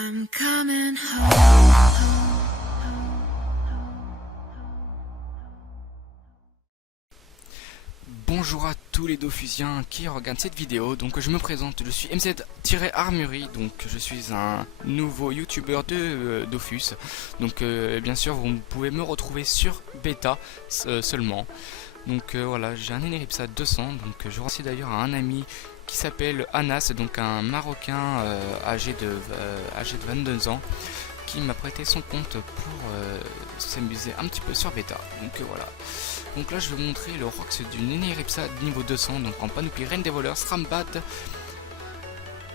I'm coming home. Bonjour à tous les Dofusiens qui regardent cette vidéo. Donc je me présente, je suis MZ-Armury, donc je suis un nouveau youtubeur de Dofus. Donc bien sûr vous pouvez me retrouver sur bêta seulement. Donc voilà, j'ai un Eneripsa 200, donc je remercie d'ailleurs à un ami qui s'appelle Anas, donc un Marocain âgé de 22 ans, qui m'a prêté son compte pour s'amuser un petit peu sur bêta. Donc voilà. Donc là je vais vous montrer le Rox d'une Eneripsa niveau 200, donc en panoplie Reine des voleurs, Srambad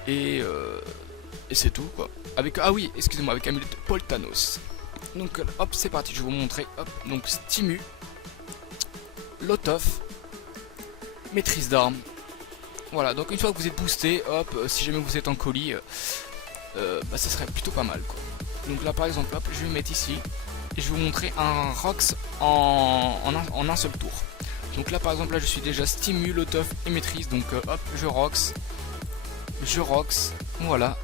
et c'est tout quoi. Avec excusez-moi, avec amulette Poltanos. Donc hop, c'est parti, je vais vous montrer. Hop, donc Stimu, Lotof, maîtrise d'armes. Voilà, donc une fois que vous êtes boosté, hop, si jamais vous êtes en colis, ça serait plutôt pas mal quoi. Donc là par exemple, hop, je vais me mettre ici et je vais vous montrer un Rox en un seul tour. Donc là par exemple, là je suis déjà Stimu, Lotof et maîtrise, donc hop, je Rox, voilà.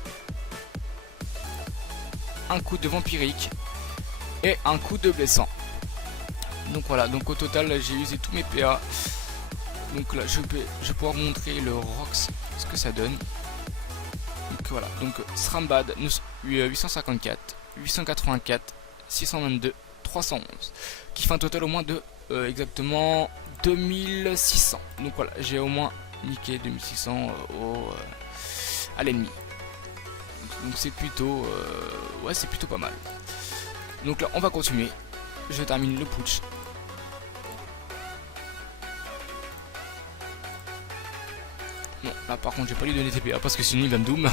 Un coup de vampirique et un coup de blessant. Donc voilà, donc au total là, j'ai usé tous mes PA. Donc là je vais pouvoir vous montrer le Rox, ce que ça donne. Donc voilà, donc Srambad 854, 884, 622, 311, qui fait un total au moins de exactement 2600. Donc voilà, j'ai au moins niqué 2600 à l'ennemi. Donc c'est plutôt ouais, c'est plutôt pas mal. Donc là on va continuer. Je termine le putsch. Non, là par contre j'ai pas lui donner TPA parce que sinon il va me doom.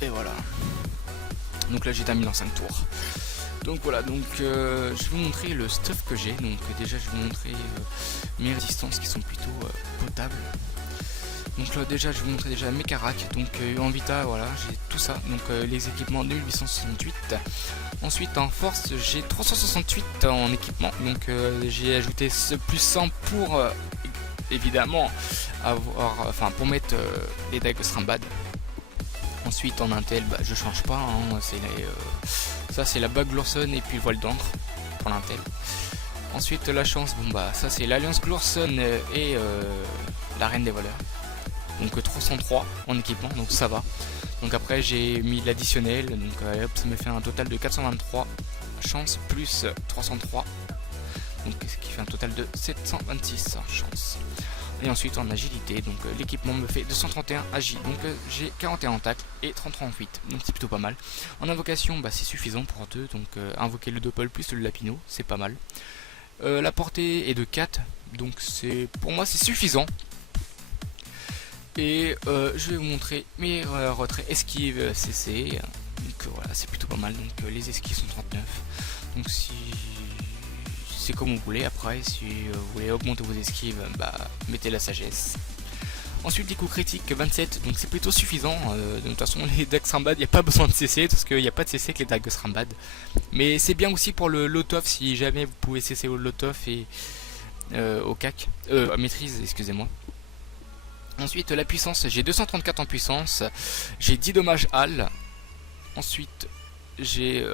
Et voilà. Donc là j'ai terminé en 5 tours. Donc voilà, donc je vais vous montrer le stuff que j'ai. Donc déjà je vais vous montrer mes résistances qui sont plutôt potables. Donc là déjà je vais vous montrer déjà mes caracs. Donc en Vita, voilà, j'ai tout ça. Donc les équipements 2868. Ensuite en force j'ai 368 en équipement. Donc j'ai ajouté ce plus 100 pour évidemment avoir, pour mettre les dagues Srambad. Ensuite en intel, je change pas, hein, ça c'est la bague Glorson et puis le voile d'encre pour l'intel. Ensuite la chance, ça c'est l'alliance Glorson et la reine des voleurs. Donc 303 en équipement, donc ça va. Donc après j'ai mis l'additionnel, donc hop, ça me fait un total de 423 chance plus 303. Donc ce qui fait un total de 726 chance. Et ensuite en agilité, donc l'équipement me fait 231 agi, donc j'ai 41 en tacle et 33 en fuite, donc c'est plutôt pas mal. En invocation, c'est suffisant pour 2, donc invoquer le doppel plus le lapino, c'est pas mal. La portée est de 4, donc pour moi c'est suffisant. Et je vais vous montrer mes retraits esquive CC, donc voilà, c'est plutôt pas mal. Donc les esquives sont 39, donc si c'est comme vous voulez. Après si vous voulez augmenter vos esquives, mettez la sagesse. Ensuite les coups critiques 27, donc c'est plutôt suffisant. De toute façon les dagues Srambad, il n'y a pas besoin de CC parce qu'il n'y a pas de CC avec les dagues Srambad. Mais c'est bien aussi pour le Lotof, si jamais vous pouvez CC au Lotof et au CAC, maîtrise, excusez-moi. Ensuite la puissance, j'ai 234 en puissance, j'ai 10 dommages Hal. Ensuite j'ai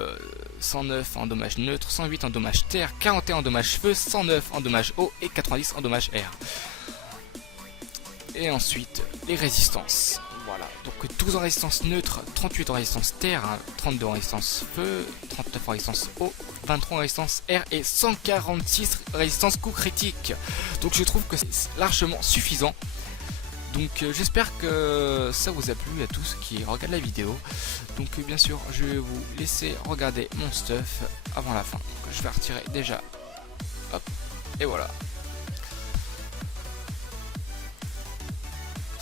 109 en dommage neutre, 108 en dommage terre, 41 en dommage feu, 109 en dommage eau et 90 en dommage air. Et ensuite les résistances. Voilà, donc 12 en résistance neutre, 38 en résistance terre, 32 en résistance feu, 39 en résistance eau, 23 en résistance air et 146 résistance coup critique. Donc je trouve que c'est largement suffisant. Donc j'espère que ça vous a plu à tous qui regardent la vidéo. Donc bien sûr je vais vous laisser regarder mon stuff avant la fin. Donc, je vais retirer déjà. Hop. Et voilà.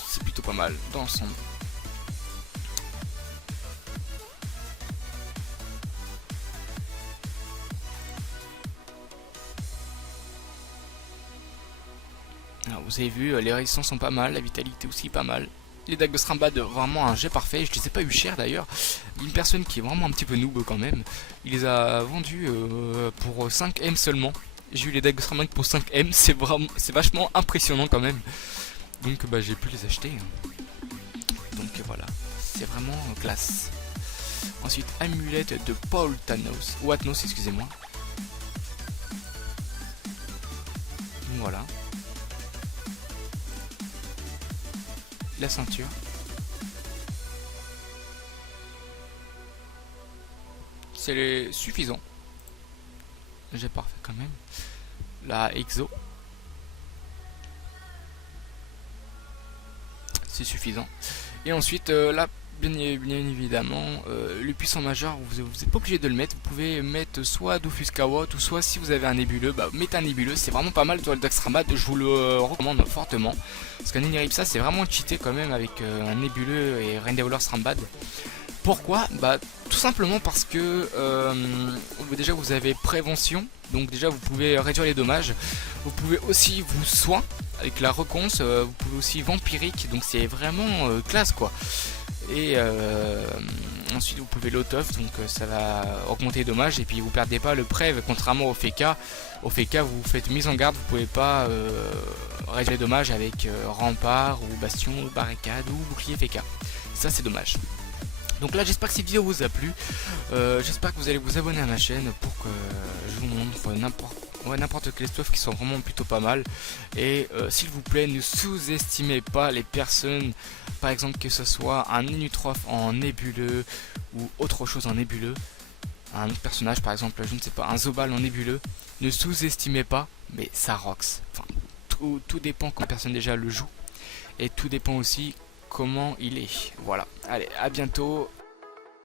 C'est plutôt pas mal dans l'ensemble. Alors, vous avez vu, les résistances sont pas mal, la vitalité aussi pas mal. Les dagues de Strambad, vraiment un jet parfait. Je les ai pas eu cher d'ailleurs. Une personne qui est vraiment un petit peu noob quand même, il les a vendus pour 5M seulement. J'ai eu les dagues de Strambad pour 5M, c'est vachement impressionnant quand même. Donc bah, j'ai pu les acheter. Donc voilà, c'est vraiment classe. Ensuite, amulette de Paul Thanos, ou Athnos, excusez-moi. Voilà. La ceinture. C'est suffisant. J'ai parfait quand même. La exo. C'est suffisant. Et ensuite, là, bien évidemment, le puissant majeur, vous n'êtes pas obligé de le mettre. Vous pouvez mettre soit Dofus Kawot, ou soit si vous avez un nébuleux, bah, mettez un nébuleux. C'est vraiment pas mal, toi, le Daxtramat. Je vous le recommande fortement. Parce qu'un Iniripsa, c'est vraiment cheaté quand même avec un nébuleux et Rendewler Strambad. Pourquoi? Bah, tout simplement parce que déjà vous avez prévention, donc déjà vous pouvez réduire les dommages. Vous pouvez aussi vous soin avec la reconce, vous pouvez aussi vampirique, donc c'est vraiment classe quoi. Et ensuite vous pouvez l'autof, donc ça va augmenter les dommages et puis vous perdez pas le prêve, contrairement au FK. Au FK vous faites mise en garde, vous pouvez pas réduire les dommages avec rempart ou bastion ou barricade ou bouclier FK. Ça c'est dommage. Donc là j'espère que cette vidéo vous a plu, j'espère que vous allez vous abonner à ma chaîne pour que je vous montre n'importe quel stuff qui sont vraiment plutôt pas mal. Et s'il vous plaît, ne sous-estimez pas les personnes, par exemple que ce soit un Inutroph en nébuleux ou autre chose en nébuleux, un autre personnage par exemple, je ne sais pas, un Zobal en nébuleux, ne sous-estimez pas, mais ça rocks. Enfin, tout dépend quand personne déjà le joue, et tout dépend aussi comment il est. Voilà, allez, à bientôt